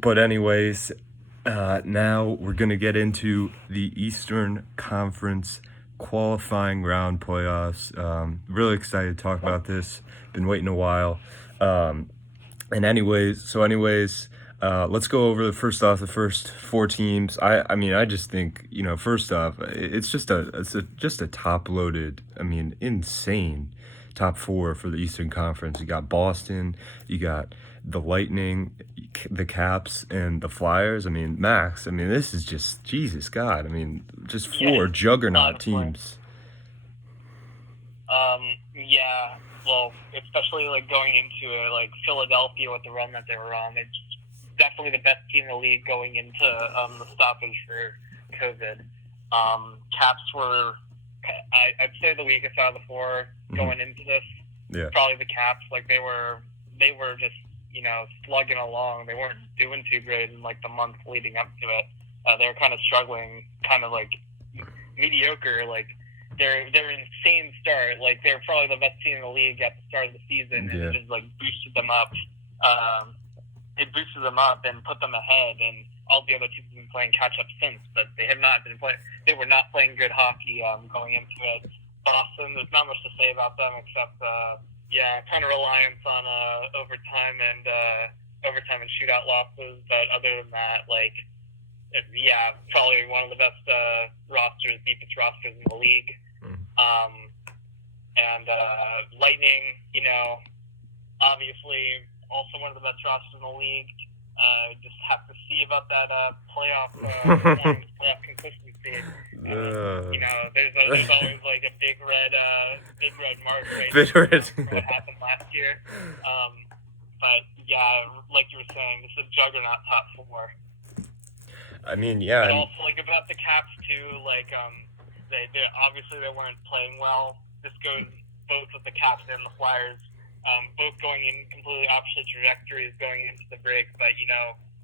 But anyways, now we're gonna get into the Eastern Conference qualifying round playoffs. Really excited to talk about this. Been waiting a while. And anyways, let's go over the first four teams. I mean, I just think, first off, it's just a top loaded, insane top four for the Eastern Conference. You got Boston, you got the Lightning, the Caps, and the Flyers. I mean, Max. I mean, this is just Jesus God. I mean, just four Yeah, juggernaut honestly. teams. Yeah, well, especially like going into it, like Philadelphia with the run that they were on, it's definitely the best team in the league going into the stoppage for COVID. Caps were, I'd say, the weakest out of the four Mhm. going into this. Yeah. Probably the Caps, like they were just slugging along. They weren't doing too great in like the month leading up to it. They were kind of struggling, kind of like mediocre. Like they're an insane start. Like they're probably the best team in the league at the start of the season, and Yeah. it just like boosted them up. It boosted them up and put them ahead, and all the other teams have been playing catch up since, but they have not been playing. They were not playing good hockey going into it. Boston, there's not much to say about them except kind of reliance on overtime and shootout losses. But other than that, like probably one of the best deepest rosters in the league. Um, and Lightning, obviously also one of the best rosters in the league. Just have to see about that playoff performance, playoff consistency. There's always like a big red mark right Bitter. for what happened last year. But yeah, like you were saying, this is a juggernaut top four. I mean, But yeah. also like about the Caps too, like they obviously they weren't playing well. This goes both with the Caps and the Flyers, both going in completely opposite trajectories going into the break. But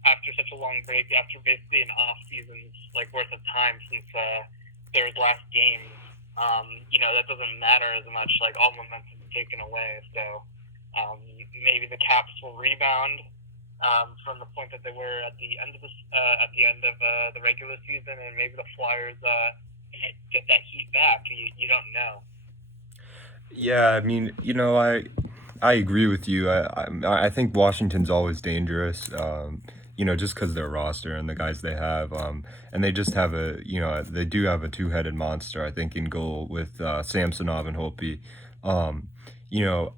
after such a long break, after basically an off season's like worth of time since their last game, that doesn't matter as much. Like all momentum is taken away. So maybe the Caps will rebound from the point that they were at the end of the regular season, and maybe the Flyers get that heat back. You don't know. Yeah, I mean, I agree with you. I think Washington's always dangerous. Just because their roster and the guys they have, and they just have they do have a two-headed monster. I think in goal with Samsonov and Holtby. Um, you know,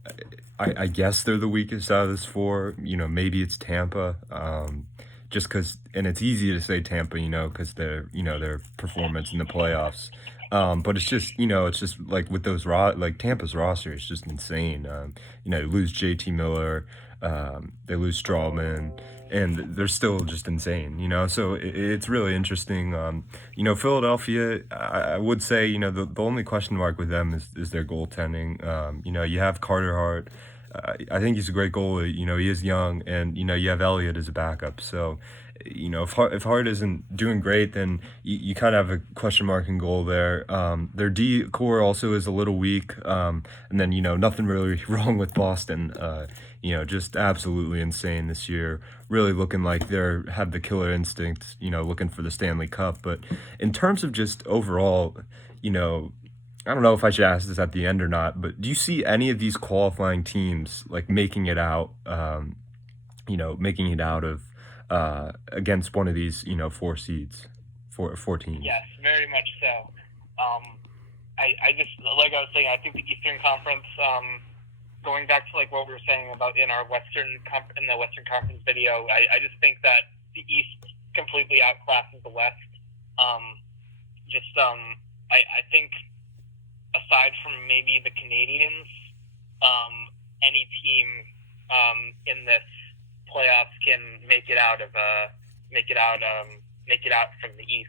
I guess they're the weakest out of this four. Maybe it's Tampa. Just because, and it's easy to say Tampa, because their performance in the playoffs. But it's just like with like Tampa's roster, it's just insane. They lose JT Miller, they lose Strawman, and they're still just insane. So it's really interesting. Philadelphia, I would say, the only question mark with them is their goaltending. You have Carter Hart. I think he's a great goalie. He is young, and you have Elliott as a backup. So, if Hart isn't doing great, then you kind of have a question mark in goal there. Their D core also is a little weak, and then nothing really wrong with Boston. Just absolutely insane this year. Really looking like they have the killer instinct. Looking for the Stanley Cup. But in terms of just overall, you know, I don't know if I should ask this at the end or not, but do you see any of these qualifying teams like making it out? Making it out of against one of these, four seeds, four teams. Yes, very much so. I just like I was saying, I think the Eastern Conference. Going back to like what we were saying about in the Western Conference video, I just think that the East completely outclasses the West. I think aside from maybe the Canadians, any team in this playoffs can make it out from the East.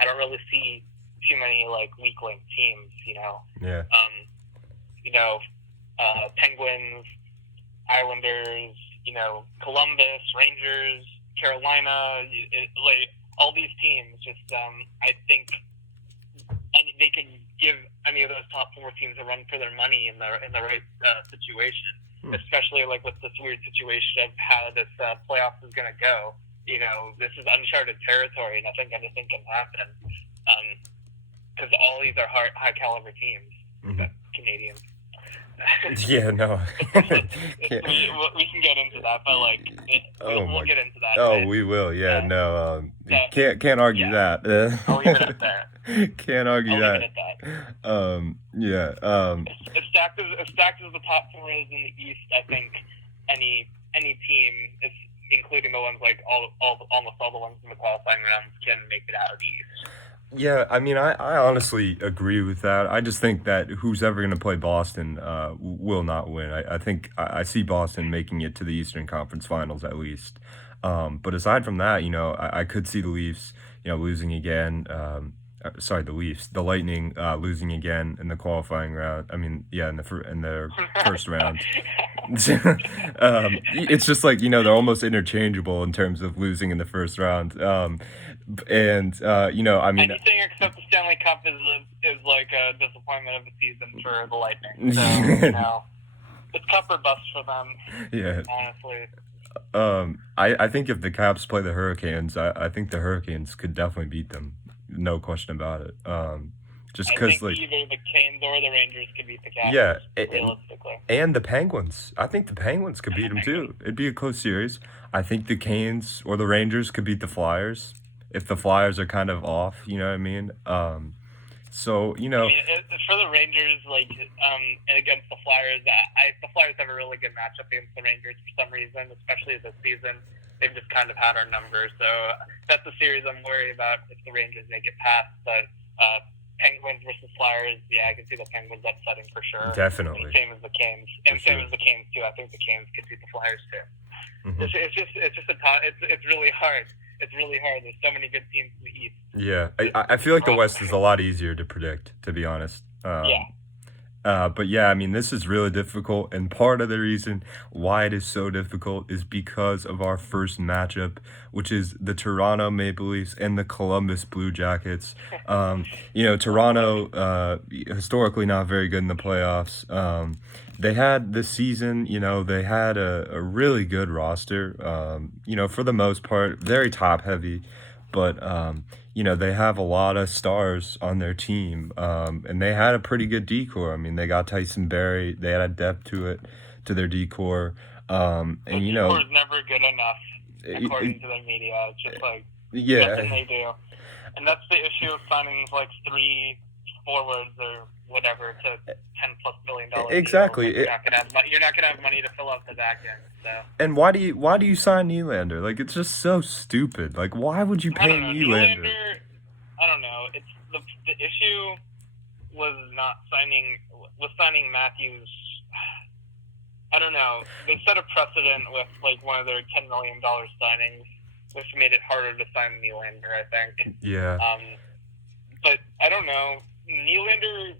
I don't really see too many like weak link teams. Yeah. Penguins, Islanders, Columbus, Rangers, Carolina, like all these teams. Just I think they can give any of those top four teams a run for their money in the right situation. especially like with this weird situation of how this playoffs is going to go. This is uncharted territory, and I think anything can happen because all these are high caliber teams, Canadians. Yeah, no. we can get into that, but we'll get into that. Oh, right? we will. Yeah, no. Yeah. Can't argue that. I'll leave it at that. Can't argue I'll that. leave it at that. Yeah. As stacked as the top four is in the East, I think any team, is, including the ones like almost all the ones in the qualifying rounds, can make it out of the East. Yeah, I mean, I honestly agree with that. I just think that who's ever going to play Boston will not win. I think I see Boston making it to the Eastern Conference Finals at least. But aside from that, I could see the Leafs, losing again. The Leafs, the Lightning losing again in the qualifying round. I mean, yeah, in their first round. It's just like, they're almost interchangeable in terms of losing in the first round. Anything except the Stanley Cup is like a disappointment of the season for the Lightning. So, it's cup or bust for them. Yeah. Honestly. I think if the Caps play the Hurricanes, I think the Hurricanes could definitely beat them. No question about it. Just because, like, either the Canes or the Rangers could beat the Caps. Yeah, realistically. And the Penguins. I think the Penguins could beat them too. It'd be a close series. I think the Canes or the Rangers could beat the Flyers if the Flyers are kind of off. You know what I mean? So for the Rangers, against the Flyers, the Flyers have a really good matchup against the Rangers for some reason, especially this season. They've just kind of had our number, so that's the series I'm worried about if the Rangers make it past. But Penguins versus Flyers, yeah, I can see the Penguins upsetting for sure. Definitely. And same as the Canes, as the Canes too. I think the Canes could beat the Flyers too. Mm-hmm. It's really hard. It's really hard. There's so many good teams in the East. Yeah, I feel like the West is a lot easier to predict, to be honest. But yeah, I mean, this is really difficult, and part of the reason why it is so difficult is because of our first matchup, which is the Toronto Maple Leafs and the Columbus Blue Jackets. Toronto, historically not very good in the playoffs. They had this season, they had a really good roster, for the most part, very top heavy, but they have a lot of stars on their team, and they had a pretty good decor. I mean, they got Tyson Barrie. They had a depth to their decor. And the decor is never good enough, according to the media. It's just nothing they do, and that's the issue of signing like 3 forwards or whatever to $10+ billion. Exactly. You're not gonna have money to fill up the back end. So. And why do you sign Nylander? Like, it's just so stupid. Like, why would you pay Nylander? I don't know. It's the issue was signing Matthews. I don't know. They set a precedent with like one of their $10 million signings, which made it harder to sign Nylander, I think. Yeah. But I don't know. Nylander,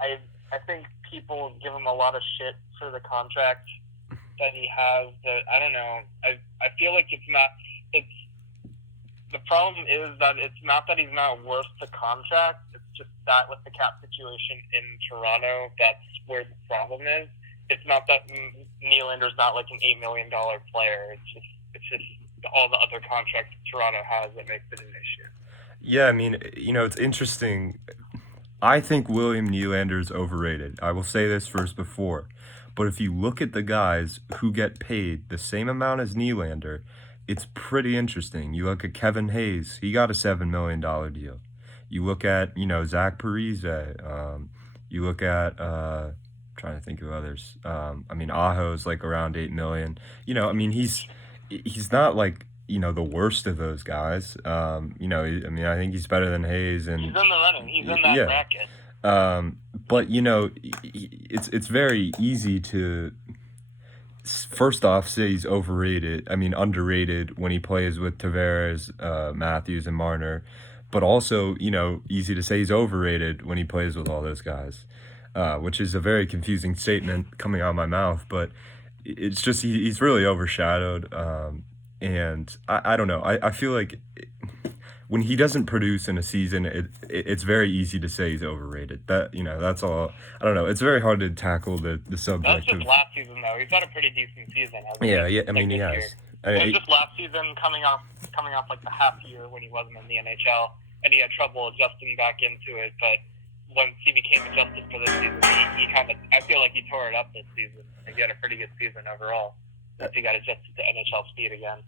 I think people give him a lot of shit for the contract that he has. But I don't know. I feel like the problem is that it's not that he's not worth the contract. It's just that with the cap situation in Toronto, that's where the problem is. It's not that Nylander's not like an $8 million player. It's just all the other contracts Toronto has that makes it an issue. Yeah, I mean, it's interesting. I think William Nylander is overrated. I will say this first before. But if you look at the guys who get paid the same amount as Nylander, it's pretty interesting. You look at Kevin Hayes. He got a $7 million deal. You look at, Zach Parise. You look at, trying to think of others. Aho's like around $8 million. He's not like, the worst of those guys. I think he's better than Hayes. And he's in the running. He's in that bracket. But it's very easy to first off say he's overrated. Underrated when he plays with Tavares, Matthews, and Marner. But also, easy to say he's overrated when he plays with all those guys, which is a very confusing statement coming out of my mouth. But it's just he's really overshadowed. And I don't know. I feel like when he doesn't produce in a season, it's very easy to say he's overrated. That's all. I don't know. It's very hard to tackle the That's subject just of. last season though. He's had a pretty decent season, hasn't Yeah, he? yeah. I Like mean, he this year. has. And just last season, coming off like the half year when he wasn't in the NHL, and he had trouble adjusting back into it. But once he became adjusted for this season, he kind of, I feel like he tore it up this season. Like, he had a pretty good season overall once he got adjusted to NHL speed again.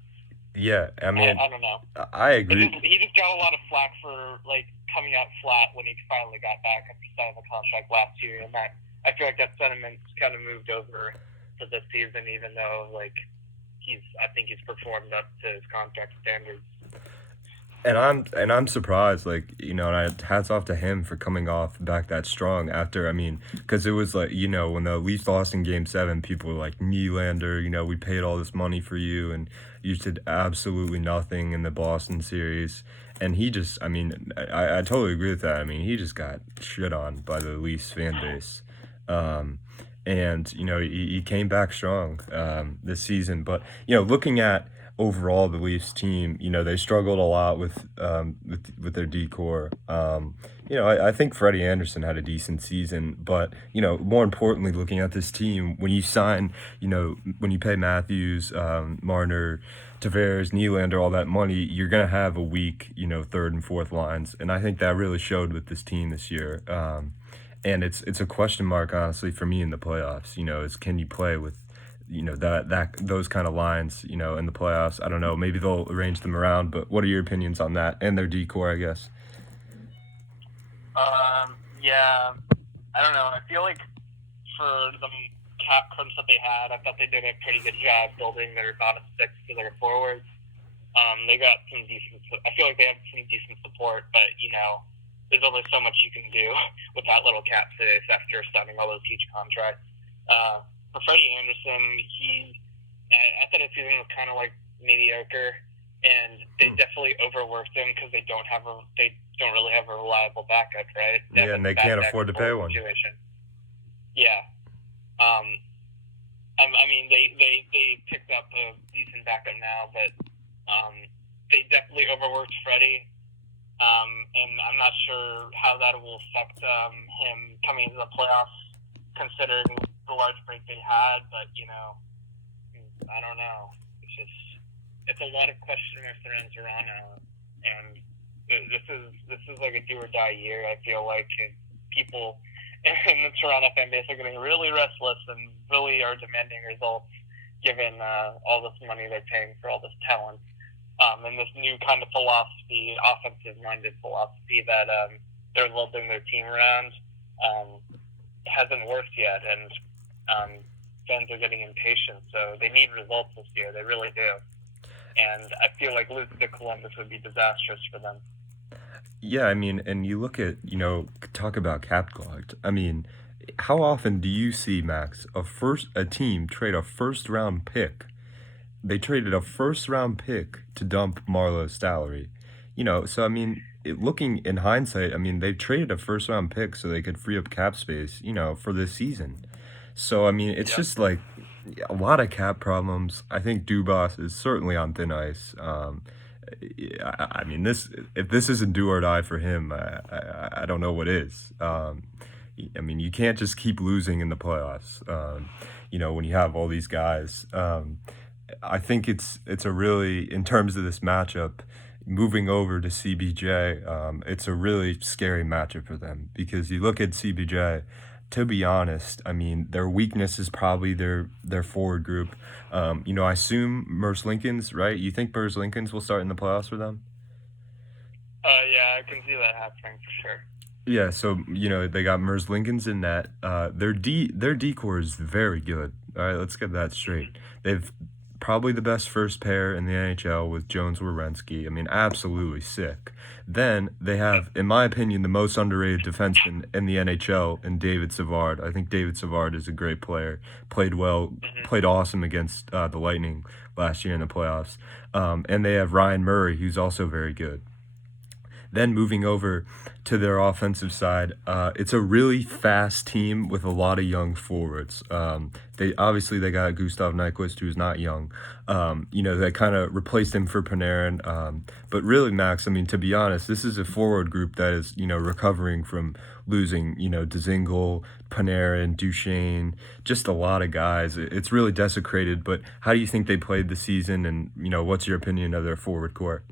Yeah, I mean, I don't know. I agree. He just got a lot of flack for like coming out flat when he finally got back after signing the contract last year, and that I feel like that sentiment kind of moved over to this season, even though like I think he's performed up to his contract standards. And I'm surprised, like, and hats off to him for coming off back that strong after. I mean, because it was like, when the Leafs lost in Game 7, people were like, Nylander, we paid all this money for you, and you did absolutely nothing in the Boston series. And he just, I mean, I totally agree with that. I mean, he just got shit on by the Leafs fan base. And he came back strong this season. But looking at overall the Leafs team, they struggled a lot with their decor. I think Freddie Anderson had a decent season, but more importantly, looking at this team, when you sign, when you pay Matthews, Marner, Tavares, Nylander, all that money, you're gonna have a weak, third and fourth lines, and I think that really showed with this team this year. And it's a question mark, honestly, for me in the playoffs. Is can you play with that those kind of lines, in the playoffs? I don't know. Maybe they'll arrange them around, but what are your opinions on that and their decor, I guess? Yeah, I don't know. I feel like for the cap crunch that they had, I thought they did a pretty good job building their bottom six for their forwards. They got some decent. I feel like they have some decent support, but there's only so much you can do with that little cap space after signing all those huge contracts. For Freddie Anderson, I thought his season was kind of like mediocre, and they definitely overworked him because they don't really have a reliable backup, right? Yeah, and they can't afford to pay one. Situation. Yeah. I mean, they picked up a decent backup now, but they definitely overworked Freddie. And I'm not sure how that will affect him coming into the playoffs, considering the large break they had. But I don't know. It's a lot of question marks around Toronto, and this is like a do or die year. I feel like people in the Toronto fan base are getting really restless and really are demanding results, given all this money they're paying for all this talent. And this new kind of philosophy, offensive-minded philosophy that they're building their team around, hasn't worked yet, and fans are getting impatient. So they need results this year. They really do. And I feel like losing to Columbus would be disastrous for them. Yeah, I mean, and you look at, talk about cap clogged. I mean, how often do you see, Max, a team trade a first-round pick? They traded a first-round pick to dump Marlowe's salary. So, I mean, looking in hindsight, I mean, they traded a first-round pick so they could free up cap space, for this season. So, I mean, it's just like a lot of cap problems. I think Dubas is certainly on thin ice. I mean, if this isn't do or die for him, I don't know what is. I mean, you can't just keep losing in the playoffs, when you have all these guys. I think it's a really, in terms of this matchup, moving over to CBJ, it's a really scary matchup for them because you look at CBJ, to be honest, I mean, their weakness is probably their forward group. I assume Merzlikins, right? You think Merzlikins will start in the playoffs for them? Yeah, I can see that happening for sure. Yeah, so they got Merzlikins in net. Their decor is very good. All right, let's get that straight. They've probably the best first pair in the NHL with Jones-Werenski. I mean, absolutely sick. Then they have, in my opinion, the most underrated defenseman in the NHL in David Savard. I think David Savard is a great player. Played well, played awesome against the Lightning last year in the playoffs. And they have Ryan Murray, who's also very good. Then moving over to their offensive side, it's a really fast team with a lot of young forwards. They got Gustav Nyquist, who's not young. They kind of replaced him for Panarin. But really, Max, I mean, to be honest, this is a forward group that is, recovering from losing, Dzingel, Panarin, Duchesne, just a lot of guys. It's really desecrated. But how do you think they played the season? And, what's your opinion of their forward core?